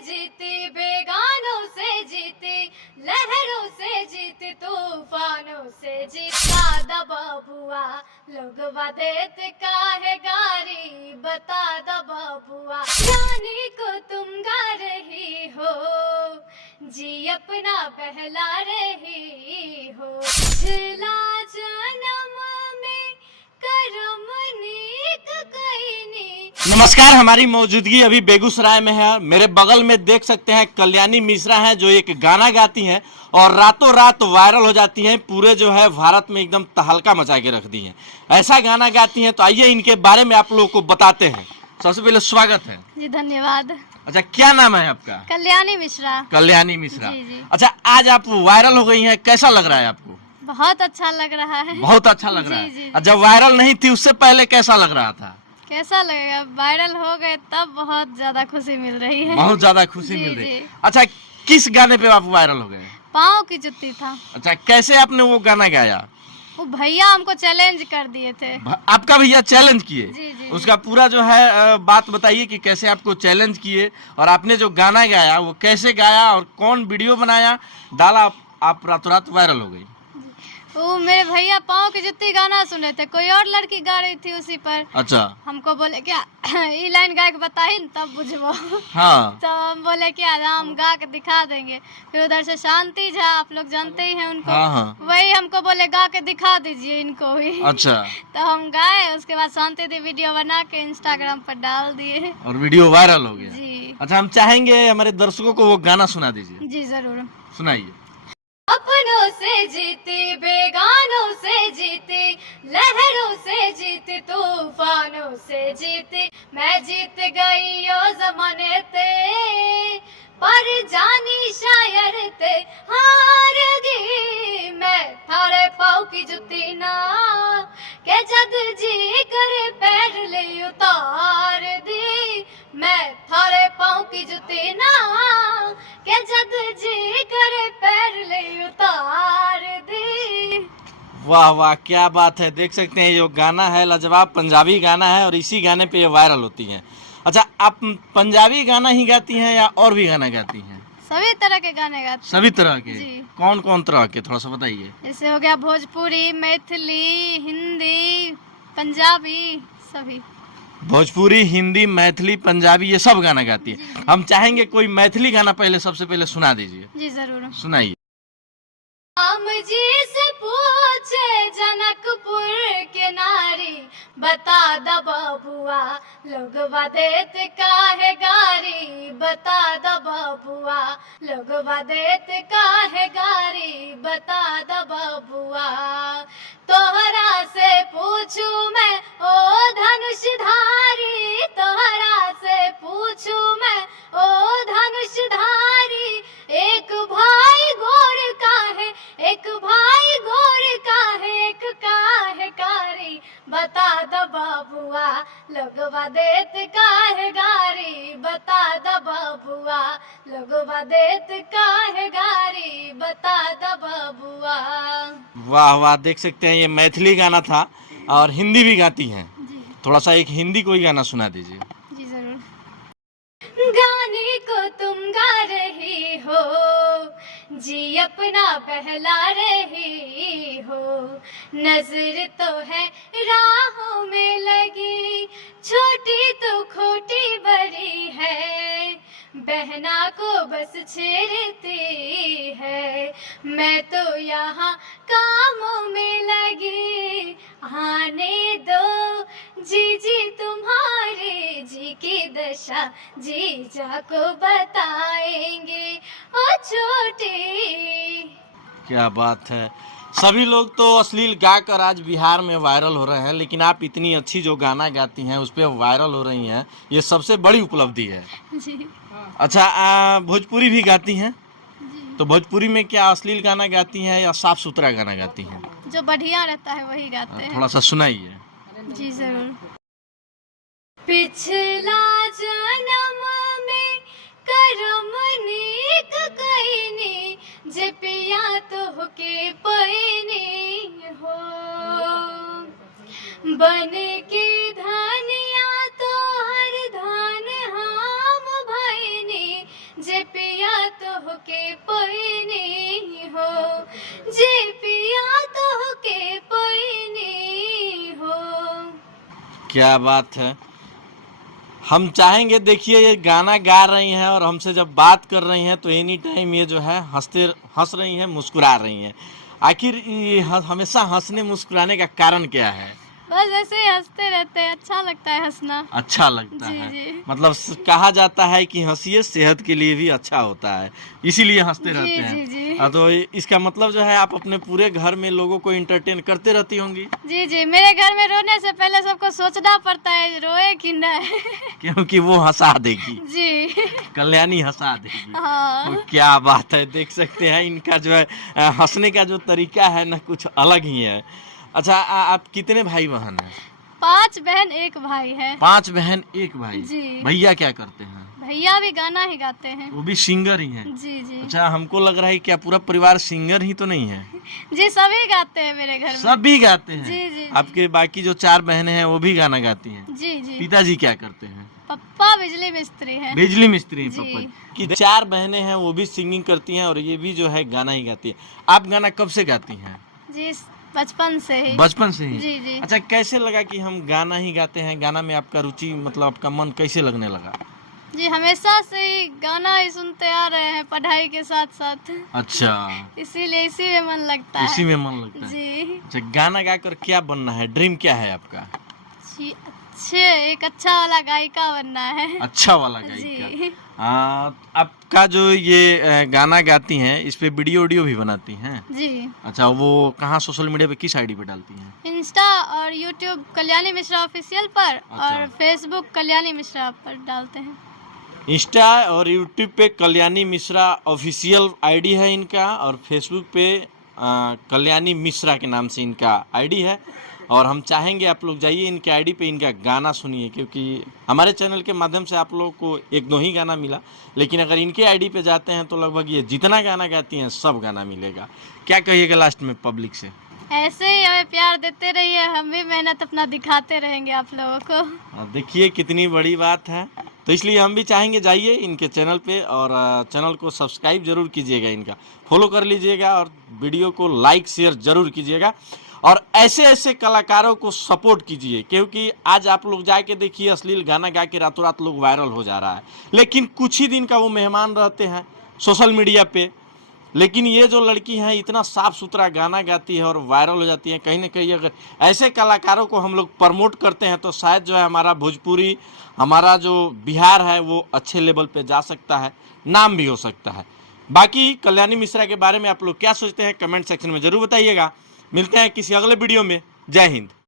जीती, बेगानों से जीती, लहरों से जीती, तूफानों से जीता दबा बुआ, लोग देत काहे गारी, बता दबा बुआ। गाने को तुम गा रही हो, जी अपना बहला रही हो, पिछला जन्म में करम नेक कईनी। नमस्कार, हमारी मौजूदगी अभी बेगूसराय में है। मेरे बगल में देख सकते हैं कल्याणी मिश्रा हैं जो एक गाना गाती हैं और रातों रात वायरल हो जाती हैं। पूरे जो है भारत में एकदम तहलका मचा के रख दी हैं। ऐसा गाना गाती हैं तो आइए इनके बारे में आप लोगों को बताते हैं। सबसे पहले स्वागत है जी, धन्यवाद। अच्छा, क्या नाम है आपका? कल्याणी मिश्रा। कल्याणी मिश्रा। जी, जी। अच्छा, आज आप वायरल हो गई हैं, कैसा लग रहा है आपको? बहुत अच्छा लग रहा है। बहुत अच्छा लग रहा जी, जी, है। जी। जब वायरल नहीं थी उससे पहले कैसा लग रहा था? कैसा लगेगा, वायरल हो गए तब बहुत ज्यादा खुशी मिल रही है। बहुत ज्यादा खुशी जी, मिल रही जी। है। अच्छा, किस गाने पे आप वायरल हो गए? पाँव की जुत्ती था। अच्छा, कैसे आपने वो गाना गाया? वो भैया हमको चैलेंज कर दिए थे। आपका भैया चैलेंज किए? जी, जी, उसका पूरा जो है बात बताइए कि कैसे आपको चैलेंज किए और आपने जो गाना गाया वो कैसे गाया और कौन वीडियो बनाया डाला, आप रातों रात वायरल हो गई। वो मेरे भैया पाँव की जुत्ती गाना सुने थे, कोई और लड़की गा रही थी उसी पर। अच्छा। हमको बोले क्या ई लाइन गा के बताई न तब बुझबो। हाँ। तो हम बोले क्या हम गा के दिखा देंगे। फिर उधर से शांति झा, आप लोग जानते ही हैं उनको। हाँ, हाँ। वही हमको बोले गा के दिखा दीजिए इनको भी। अच्छा। तो हम गाए, उसके बाद शांति दी वीडियो बना के इंस्टाग्राम पर डाल दिए। और वीडियो वायरल हो गया। जी। अच्छा, हम चाहेंगे हमारे दर्शकों को वो गाना सुना दीजिए। जी जरूर। सुनाइए। अपनों से जीती, बेगानों से जीती, लहरों से जीती, तूफानों से जीती, मैं जीत गई ओ जमाने ते, पर जानी शायर ते हार गई, मैं थारे पाँव की जुती ना के जद जी करे पैर ले उतार दी, मैं थारे पाँव की जुती ना के जद जी करे पैर ले उतार दी। वाह वाह, क्या बात है। देख सकते हैं ये गाना है लाजवाब पंजाबी गाना है और इसी गाने पे ये वायरल होती हैं। अच्छा, आप पंजाबी गाना ही गाती हैं या और भी गाना गाती हैं? सभी तरह के गाने गाते हैं। सभी तरह के? जी। कौन कौन तरह के, थोड़ा सा बताइए। जैसे हो गया भोजपुरी, मैथिली, हिंदी, पंजाबी, सभी। भोजपुरी, हिंदी, मैथिली, पंजाबी, ये सब गाना गाती है। हम चाहेंगे कोई मैथिली गाना पहले सबसे पहले सुना दीजिए। जी जरूर। सुनाइए। राम जी से पूछे जनकपुर के नारी, बता द बबुआ, लोग देत काहे गारी, बता द बबुआ, लोग देत काहे गारी, बता द बबुआ। तोहरा से पूछू मैं ओ धनुषधारी, तोहरा से पूछू मैं ओ धनुषधारी, एक भाई गोर काहे, एक भाई गोर काहे, एक काहे कारी, बता द बबुआ, लोगवा देत काहे गारी, बता द बबुआ, लोगवा देत काहे गारी, बता द बबुआ। वाह वाह, देख सकते हैं ये मैथिली गाना था और हिंदी भी गाती हैं। जी। थोड़ा सा एक हिंदी कोई गाना सुना दीजिए। जी जरूर। गाने को तुम गा रही हो, जी अपना बहला रही हो, नजर तो है राहों में लगी, छोटी तो खोटी बड़ी है, बहना को बस छेड़ती है, मैं तो यहाँ कामों में लगी, आने दो जी जी तुम्हारे जी की दशा, जीजा को बताएंगे ओ छोटे। क्या बात है। सभी लोग तो अश्लील गाकर आज बिहार में वायरल हो रहे हैं, लेकिन आप इतनी अच्छी जो गाना गाती हैं उस पर वायरल हो रही हैं, ये सबसे बड़ी उपलब्धि है। जी। अच्छा, भोजपुरी भी गाती हैं? जी। तो भोजपुरी में क्या अश्लील गाना गाती हैं या साफ सुथरा गाना गाती हैं? जो बढ़िया रहता है वही गाते हैं। थोड़ा सा सुनाइए। जी जरूर। पिछला जन्म में करम नेक कईनी, जे पिया तो के पैनी हो, बन के धनिया तो हर धान हम भैनी, के पैनी हो, जे पिया तो के पैनी हो। क्या बात है। हम चाहेंगे, देखिए ये गाना गा रही हैं और हमसे जब बात कर रही हैं तो एनी टाइम ये जो है हंस रही हैं, मुस्कुरा रही हैं। आखिर ये हमेशा हंसने मुस्कुराने का कारण क्या है? बस ऐसे ही हंसते रहते हैं, अच्छा लगता है हंसना। अच्छा लगता जी, है। जी। मतलब कहा जाता है कि हंसिए सेहत के लिए भी अच्छा होता है, इसीलिए हंसते जी, रहते जी, हैं। जी। तो इसका मतलब जो है आप अपने पूरे घर में लोगों को इंटरटेन करते रहती होंगी। जी जी, मेरे घर में रोने से पहले सबको सोचना पड़ता है रोए कि नहीं। क्योंकि वो हंसा देगी, जी। कल्याणी हंसा देगी। हाँ। तो क्या बात है, देख सकते हैं इनका जो है हंसने का जो तरीका है ना, कुछ अलग ही है। अच्छा, आप कितने भाई बहन हैं? 5 बहन 1 भाई है। 5 बहन 1 भाई। जी। भैया क्या करते हैं? भैया भी गाना ही गाते हैं। वो भी सिंगर ही हैं? जी जी। अच्छा, हमको लग रहा है क्या पूरा परिवार सिंगर ही तो नहीं है? जी, सभी गाते हैं मेरे घर में। सभी गाते हैं? जी, जी, जी। आपके बाकी जो 4 बहनें हैं वो भी गाना गाती हैं? जी जी। पिताजी क्या करते हैं? पप्पा बिजली मिस्त्री हैं। बिजली मिस्त्री हैं जी। पापा की। 4 बहनें हैं, वो भी सिंगिंग करती हैं और ये भी जो है गाना ही गाती है। आप गाना कब से गाती हैं? जी, बचपन से ही। बचपन से ही? जी जी। अच्छा, कैसे लगा कि हम गाना ही गाते हैं? गाना में आपका रुचि, मतलब आपका मन कैसे लगने लगा? जी, हमेशा से ही गाना ही सुनते आ रहे हैं पढ़ाई के साथ साथ। अच्छा, इसीलिए इसी में मन लगता है। इसी में मन लगता है। जी अच्छा, गाना गाकर क्या बनना है? ड्रीम क्या है आपका? जी, एक अच्छा वाला गायिका बनना है। अच्छा वाला गायिका। जी। आपका जो ये गाना गाती हैं, इस पे वीडियो भी बनाती हैं? जी। अच्छा, वो कहाँ सोशल मीडिया पे किस आईडी पे डालती हैं? इंस्टा और यूट्यूब कल्याणी मिश्रा ऑफिशियल पर अच्छा। और फेसबुक कल्याणी मिश्रा पर डालते हैं। इंस्टा और यूट्यूब पे कल्याणी मिश्रा ऑफिशियल आईडी है इनका, और फेसबुक पे कल्याणी मिश्रा के नाम से इनका आईडी है। और हम चाहेंगे आप लोग जाइए इनके आईडी पे, इनका गाना सुनिए, क्योंकि हमारे चैनल के माध्यम से आप लोगों को 1-2 ही गाना मिला, लेकिन अगर इनके आईडी पे जाते हैं तो लगभग ये जितना गाना गाती हैं सब गाना मिलेगा। क्या कहिएगा लास्ट में पब्लिक से? ऐसे ही हमें प्यार देते रहिए, हम भी मेहनत अपना दिखाते रहेंगे आप लोगों को। देखिए कितनी बड़ी बात है। तो इसलिए हम भी चाहेंगे जाइए इनके चैनल पे और चैनल को सब्सक्राइब जरूर कीजिएगा, इनका फॉलो कर लीजिएगा और वीडियो को लाइक शेयर जरूर कीजिएगा। और ऐसे ऐसे कलाकारों को सपोर्ट कीजिए, क्योंकि आज आप लोग जाके देखिए अश्लील गाना गा के रातों रात लोग वायरल हो जा रहा है, लेकिन कुछ ही दिन का वो मेहमान रहते हैं सोशल मीडिया पे। लेकिन ये जो लड़की हैं इतना साफ सुथरा गाना गाती है और वायरल हो जाती है। कहीं ना कहीं अगर ऐसे कलाकारों को हम लोग प्रमोट करते हैं तो शायद जो है हमारा भोजपुरी, हमारा जो बिहार है वो अच्छे लेवल पे जा सकता है, नाम भी हो सकता है। बाकी कल्याणी मिश्रा के बारे में आप लोग क्या सोचते हैं कमेंट सेक्शन में ज़रूर बताइएगा। मिलते हैं किसी अगले वीडियो में। जय हिंद।